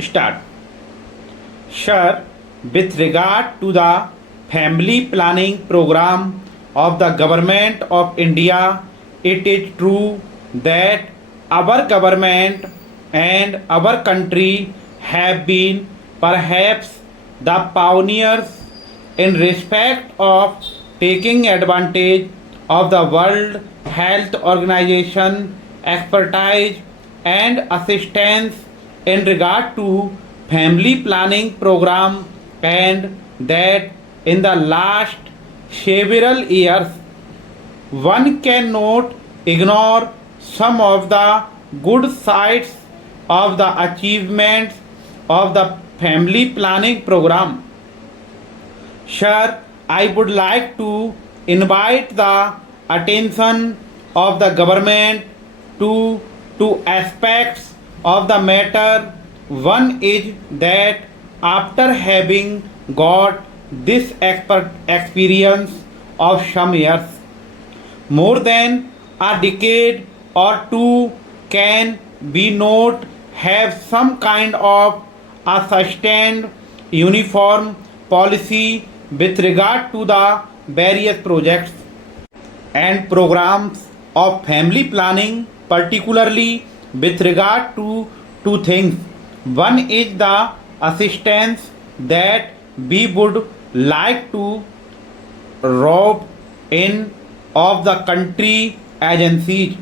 Start. Sir, with regard to the family planning program of the government of India, it is true that our government and our country have been perhaps the pioneers in respect of taking advantage of the World Health Organization expertise and assistance in regard to family planning program, and that in the last several years one cannot ignore some of the good sides of the achievements of the family planning program. Sir, I would like to invite the attention of the government to two aspects of the matter. One is that after having got this expert experience of some years, more than a decade or two, can we not have some kind of a sustained uniform policy with regard to the various projects and programs of family planning, particularly with regard to two things. One is the assistance that we would like to rob in of the country agencies,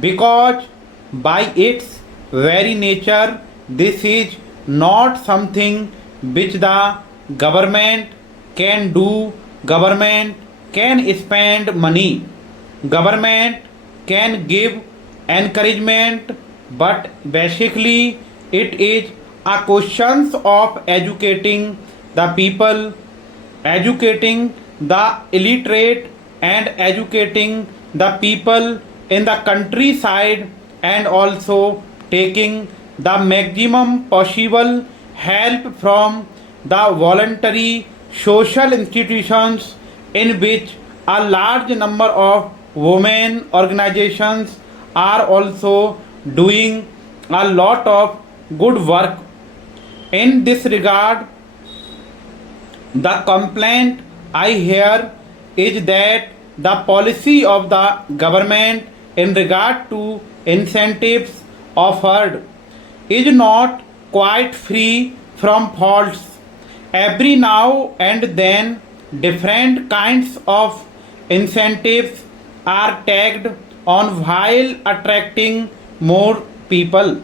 because by its very nature this is not something which the government can do. Government can spend money, government can give encouragement, but basically it is a question of educating the people, educating the illiterate, and educating the people in the countryside, and also taking the maximum possible help from the voluntary social institutions in which a large number of women organizations are also doing a lot of good work. In this regard, the complaint I hear is that the policy of the government in regard to incentives offered is not quite free from faults. Every now and then, different kinds of incentives are tagged on while attracting more people.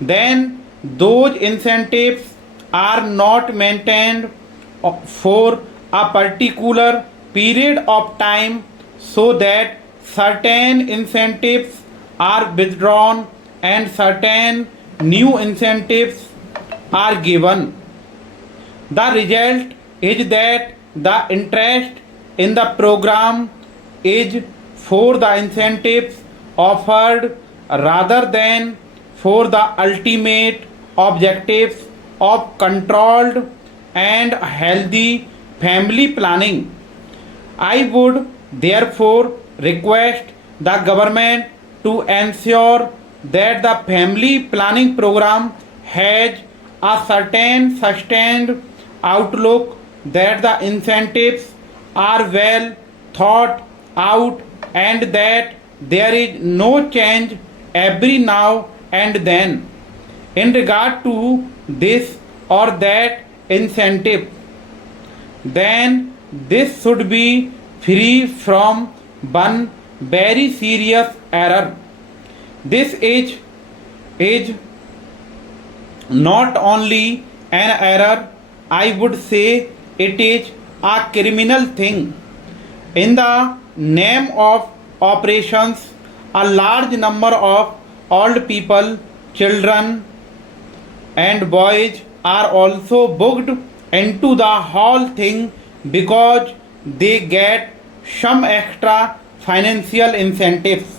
Then, those incentives are not maintained for a particular period of time, so that certain incentives are withdrawn and certain new incentives are given. The result is that the interest in the program is for the incentives offered rather than for the ultimate objectives of controlled and healthy family planning. I would therefore request the government to ensure that the family planning program has a certain sustained outlook, that the incentives are well thought out, and that there is no change every now and then in regard to this or that incentive. Then this should be free from one very serious error. This is not only an error, I would say it is a criminal thing. In the name of operations, a large number of old people, children, and boys are also booked into the whole thing because they get some extra financial incentives.